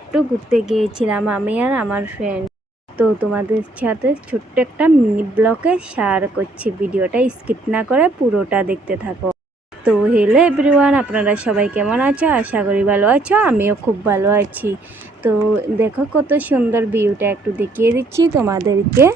একটু ঘুরতে গিয়েছিলাম আমি আর আমার ফ্রেন্ড। তো তোমাদের সাথে ছোট্ট একটা মিনি ব্লগে শেয়ার করছি, ভিডিওটা স্কিপ না করে পুরোটা দেখতে থাকো। তো হ্যালো এভরিওয়ান, আপনারা সবাই কেমন আছো? আশা করি ভালো আছো, আমিও খুব ভালো আছি। তো দেখো কত সুন্দর ভিউটা একটু দেখিয়ে দিচ্ছি তোমাদেরকে।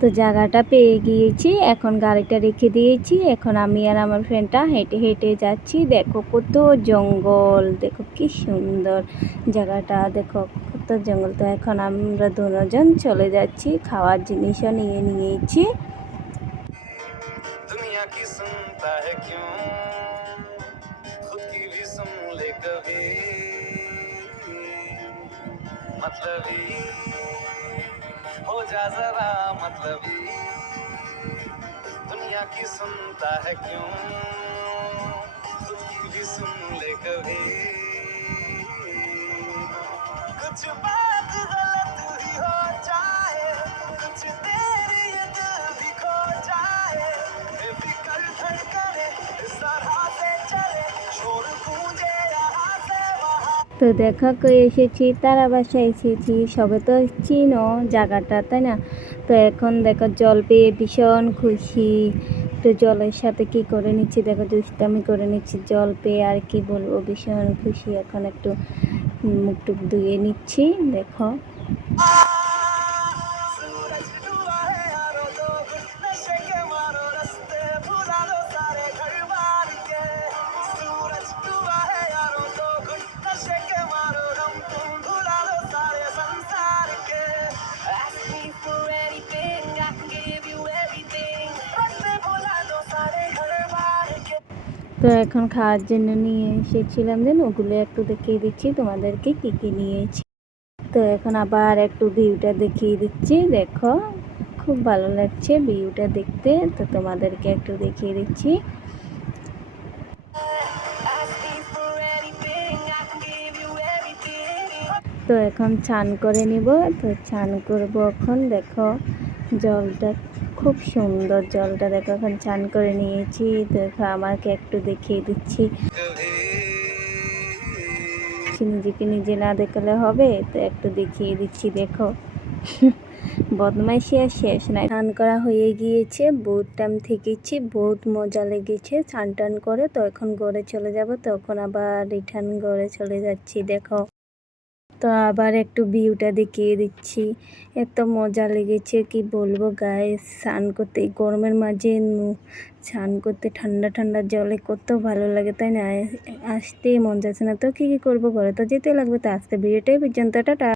তো জায়গাটা পেয়ে গিয়েছি, এখন গাড়িটা রেখে দিয়েছি। এখন আমি আর আমার ফ্রেন্ডটা হেঁটে হেঁটে যাচ্ছি। দেখো কত জঙ্গল, দেখো কি সুন্দর জায়গাটা, দেখো কত জঙ্গল। তো এখন আমরা দুজন চলে যাচ্ছি, খাওয়ার জিনিসও নিয়ে নিয়েছি। দুনিয়া কি শুনতা হ্যায় কিউঁ খুদ কি ভি সুন লে কভি मतलबी हो जा जरा मतलबी दुनिया की सुनता है क्यों खुद की भी सुन ले कभी कुछ बात गलत ही हो जाए कुछ देर ये दिल भी खो जाए बेफिक्र धड़कने इस तरह से चले शोर गूंजे यहाँ से वहाँ। তো দেখা করে এসেছি, তারা বাসায় এসেছি। সবে তো চিনো জায়গাটা, তাই না? তো এখন দেখো জল পেয়ে ভীষণ খুশি। তো জলের সাথে কি করে নিচ্ছি দেখো, দুষ্টামি করে নিচ্ছি জল পেয়ে। আর কি বলবো, ভীষণ খুশি। এখন একটু মুখ টুক ধুয়ে নিচ্ছি, দেখো। তো এখন খাওয়ার জন্য নিয়ে এসেছিলাম, যেন ওগুলো একটু দেখিয়ে দিচ্ছি তোমাদেরকে কী কী নিয়েছি। তো এখন আবার একটু ভিউটা দেখিয়ে দিচ্ছি, দেখো খুব ভালো লাগছে ভিউটা দেখতে। তো তোমাদেরকে একটু দেখিয়ে দিচ্ছি। তো এখন চান করে নিব। তো চান করব এখন, দেখো জলটা খুব সুন্দর, জলটা দেখো এখন চান করে নিয়েছি। দেখো আমাকে একটু দেখিয়ে দিচ্ছি, নিজেকে নিজে না দেখালে হবে, তো একটু দেখিয়ে দিচ্ছি। দেখো বদমাইশি আর শেষ নাই। স্নান করা হয়ে গিয়েছে, বহুত টাইম থেকেছি, বহুত মজা লেগেছে স্নান টান করে। তো এখন ঘরে চলে যাব, তখন আবার রিটার্ন ঘরে চলে যাচ্ছি। দেখো তো আবার একটু ভিউটা দেখিয়ে দিচ্ছি, এত মজা লেগেছে কি বলবো গায়ে। স্নান করতে গরমের মাঝে স্নান করতে ঠান্ডা ঠান্ডা জলে কত ভালো লাগে, তাই না? আসতেই মন যাচ্ছে না। তো কী করবো, ঘরে তো যেতে লাগবে। তো আজকে ভিডিওটাই পর্যন্ত, টাটা।